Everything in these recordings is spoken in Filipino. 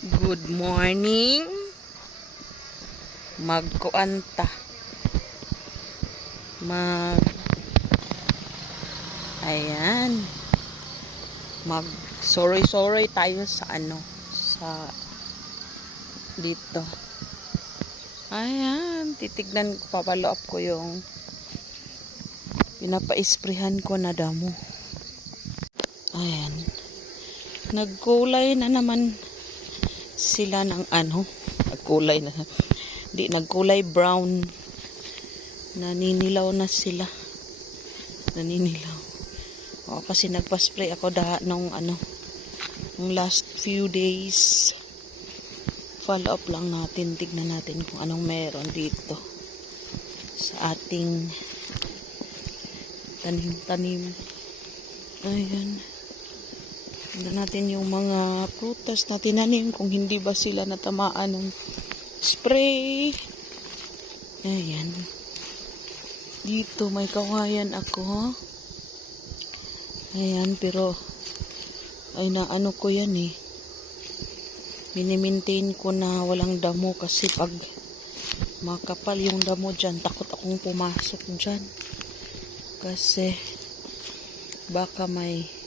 Good morning. Magkuanta. Mag Ayan. Sorry tayo sa sa dito. Ayan, titignan ko, papalo up ko yung pinapa-isprehan ko na damo. Ayan. Nagkulay na naman sila ng nagkulay na. Nagkulay brown. Naninilaw na sila. Naninilaw. O, kasi nagpa-spray ako nung last few days. Follow up lang natin. Tignan natin kung anong meron dito sa ating tanim-tanim. Ayan. Tignan natin yung mga prutas na tinanim kung hindi ba sila natamaan ng spray. Ayan. Dito may kawayan ako. Ayan, pero ay naano ko yan eh. Minimaintain ko na walang damo kasi pag makapal yung damo dyan, takot akong pumasok dyan. Kasi baka may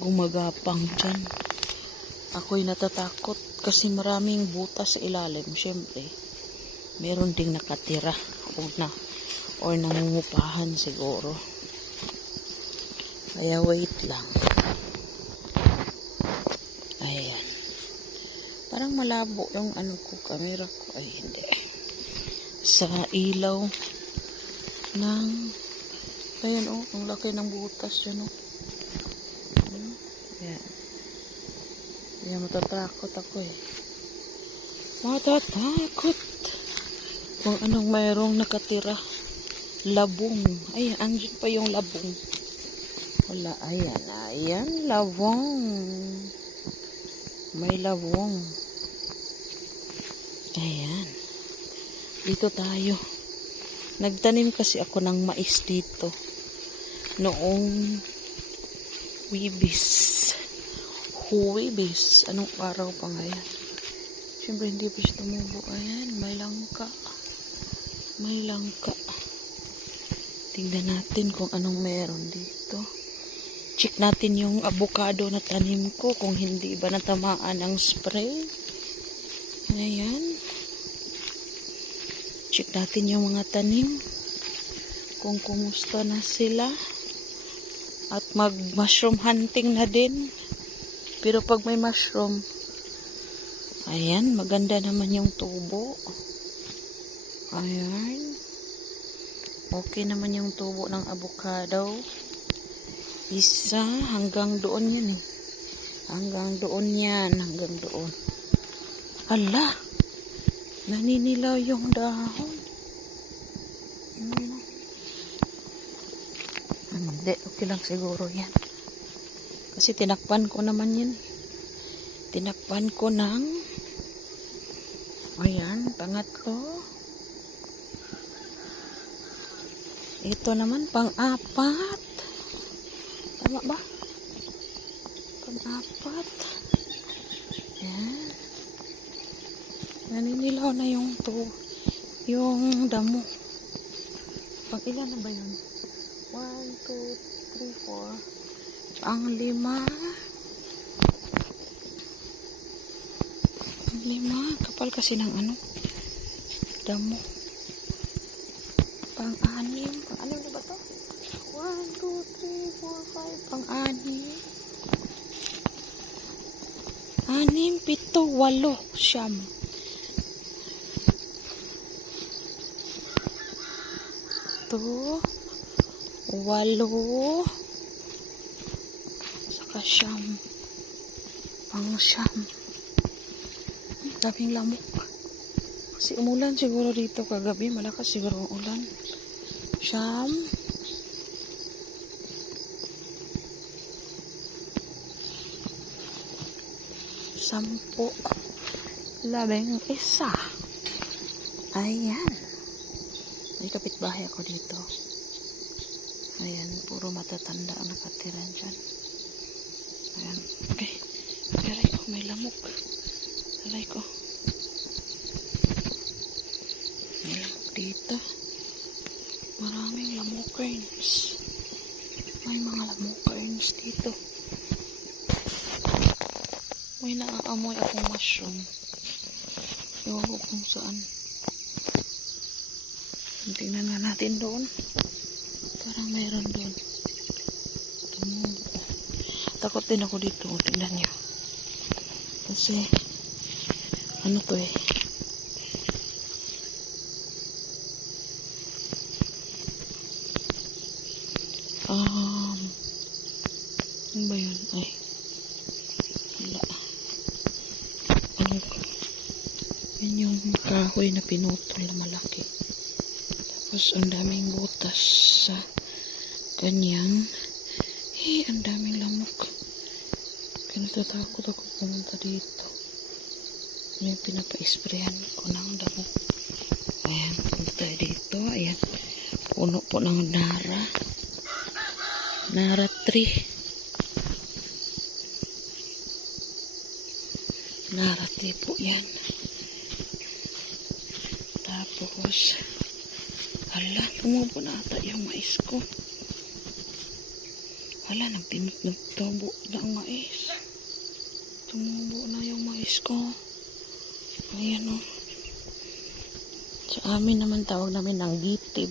gumagapang dyan. Ako'y natatakot kasi maraming butas sa ilalim. Siyempre, meron ding nakatira or nangungupahan siguro. Kaya wait lang. Ayan. Parang malabo yung camera ko. Ay, hindi. Sa ilaw ng ayan ang laki ng butas dyan Ayan. Ayan, matatakot ako eh. Matatakot. Kung anong mayroong nakatira. Labong. Ayan, andyan pa yung labong. Wala, ayan, labong. May labong. Ayan. Dito tayo. Nagtanim kasi ako ng mais dito. Noong Huwebes. Anong araw pa ngayon? Siyempre hindi pa siya tumubo. Ayan, may langka. May langka. Tingnan natin kung anong meron dito. Check natin yung avocado na tanim ko kung hindi ba natamaan ng spray. Ayan. Check natin yung mga tanim kung kumusta na sila. At mag-mushroom hunting na din. Pero pag may mushroom, ayan, maganda naman yung tubo. Ayan. Okay naman yung tubo ng avocado. Isa, hanggang doon yan eh. Hanggang doon yan, hanggang doon. Ala! Naninilaw yung dahon. Hindi, okay lang siguro yan. Kasi tinakpan ko naman yan. Tinakpan ko ng ayan, pangatlo. Ito naman, pang-apat. Tama ba? Pang-apat. Ayan. Naninilaw na yung damo. Pang-ilan na ba yun? 1, 2, 3, 4. Ang 5. Ang 5. Kapal kasi ng damo. Pang-6. Pang-6 na ba to? 1, 2, 3, 4, 5. Pang-6. 6, 7, 8, 9. Ito. 8. Saka 9. Pang-9. Daming lamok. Kasi umulan siguro dito kagabi. Malakas siguro ang ulan. 9. 10. 11. Ayan. May kapitbahay ako dito. Ayan, puro matatanda ang nakatira dyan. Ayan, okay. Pero may lamok. Alay ko. Dito. Maraming lamukerns. May mga lamukerns dito. May naaamoy akong mushroom. Ewan ko kung saan. Tingnan nga natin doon. Parang mayroon doon. Tumubo. Takot din ako dito. Tingnan nyo. Kasi, ano to eh. Ano ba yun? Ay. Wala. Ano ko? Yan yung kahoy na pinutol na malaki. Tapos, ang daming butas sa kanyang. Ang daming lamok. Kaya natatakot ako pumunta dito. Yung pinapa-sprayan ko ng damo. Ayan, punta tayo dito. Ayan. Puno po ng nara. Nara tree. Nara tree po yan. Tapos, hala, tumubo na ata yung mais ko. Hala, nagtubo na ang mais. Tumubo na yung mais ko. Ayan o. Sa amin naman tawag namin ng gitib.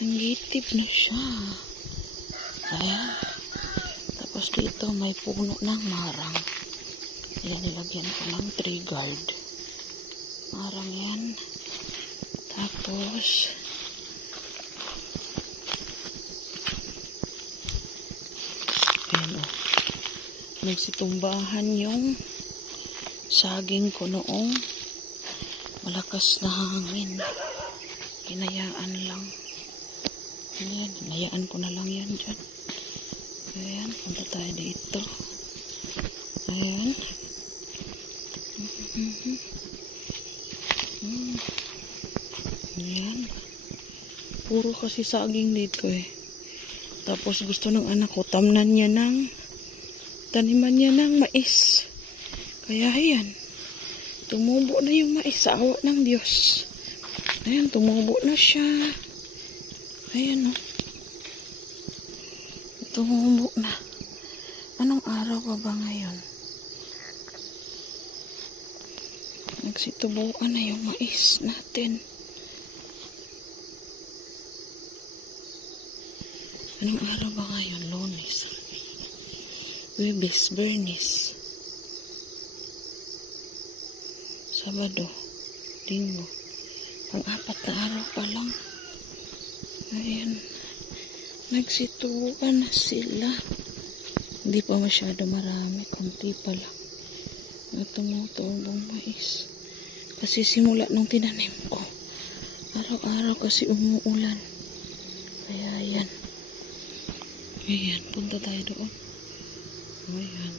Ng gitib na siya. Ayan. Tapos dito may puno ng marang. Ayan, nilagyan ko ng tree guard. Marang yan. Tapos ayan o. Nagsitumbahan yung saging ko noong malakas na hangin. Hinayaan lang. Ayan, hinayaan ko na lang yan dyan. Ayan, punta tayo dito. Ayan. Ayan. Puro kasi saging dito eh. Tapos gusto ng anak ko, taniman niya ng mais. Kaya ayan. Tumubo na yung mais sa awa ng Diyos. Ayan, tumubo na siya. Ayan o. Tumubo na. Anong araw pa ba ngayon? Nagsitubuan na yung mais natin. Anong araw ba ngayon? Lunes. Webes, Bernes. Sabado. Linggo. Pang-apat na araw pa lang. Ayan. Nagsitubuan na sila. Hindi pa masyado marami. Kunti pa lang. Tumutubong mais. Kasi simula nung tinanim ko. Araw-araw kasi umuulan. Kaya ayan. Ayan. Punta tayo doon. Ayan.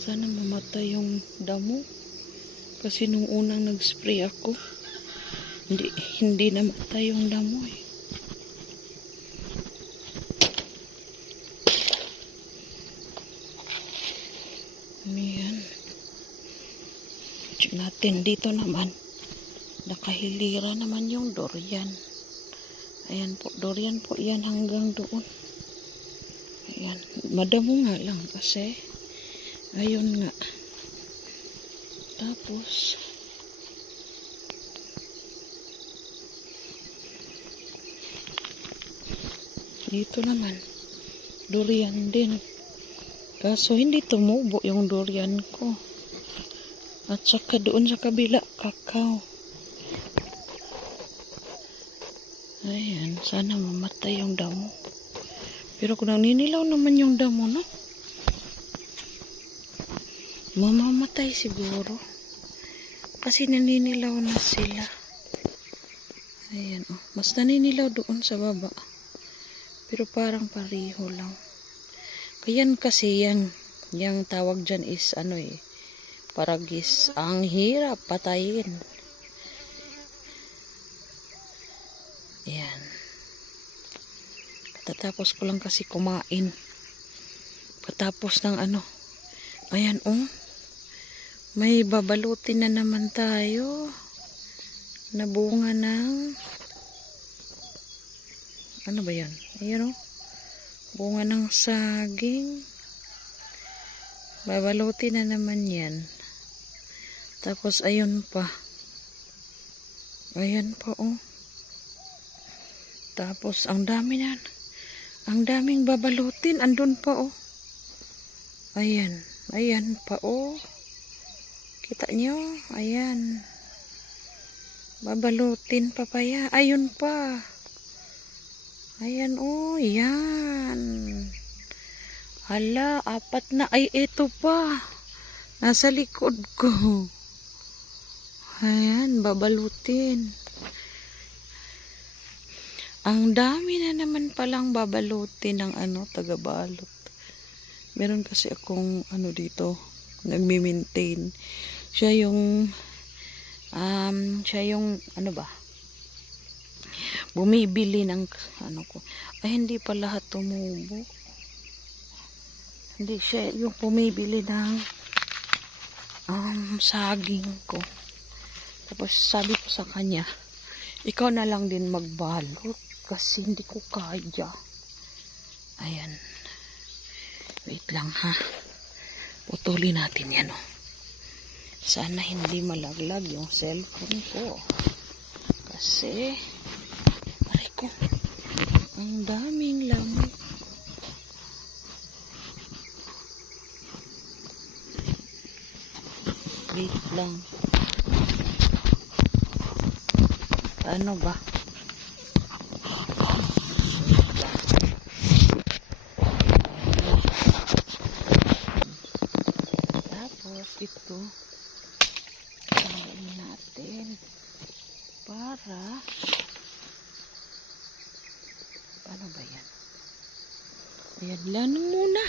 Sana mamatay yung damo. Kasi nung unang nag-spray ako, hindi namatay yung damo eh. Ayan. Check natin dito naman. Nakahilira naman yung durian. Ayan po, durian po yan hanggang doon. Ayan. Madamo nga lang kasi. Ayun nga. Tapos, dito naman, durian din. Kaso hindi tumubo yung durian ko. At saka doon sa kabila, kakao. Ayan, sana mamatay yung damo. Pero kung naninilaw naman yung damo, no? Mamamatay siguro. Kasi naninilaw na sila. Ayan, oh. Mas naninilaw doon sa baba. Pero parang pareho lang. Kayan kasi yan. Yung tawag dyan is ano eh. Paragis. Ang hirap patayin. Ayan. Tatapos ko lang kasi kumain. Patapos ng ano. Ayan, oh. May babalutin na naman tayo. Na bunga ng... Ano ba yan? Ayan o. Bunga ng saging. Babalutin na naman yan. Tapos ayun pa. Ayan pa oh. Tapos ang dami na. Ang daming babalutin. Andun pa oh. Ayan. Ayan pa oh. Kita nyo? Ayan. Babalutin papaya. Ayun pa. Ayan oh. Yan. Hala. 4 na. Ay ito pa. Nasa likod ko. Ayan. Babalutin. Ang dami na naman palang babalutin ng taga-balot. Meron kasi akong dito. Nagmi-maintain. Siya yung bumibili ng ko. Ay, hindi pa lahat tumubo. Hindi siya yung bumibili ng saging ko. Tapos sabi ko sa kanya, ikaw na lang din magbalot kasi hindi ko kaya. Ayan. Wait lang ha. Putulin natin yan oh. Sana hindi malaglag yung cellphone ko. Kasi, aray ko, ang daming lamok. Wait lang. Ano ba? Tapos, ito. Tanggalin natin para paano ba yan? Ayan lang muna.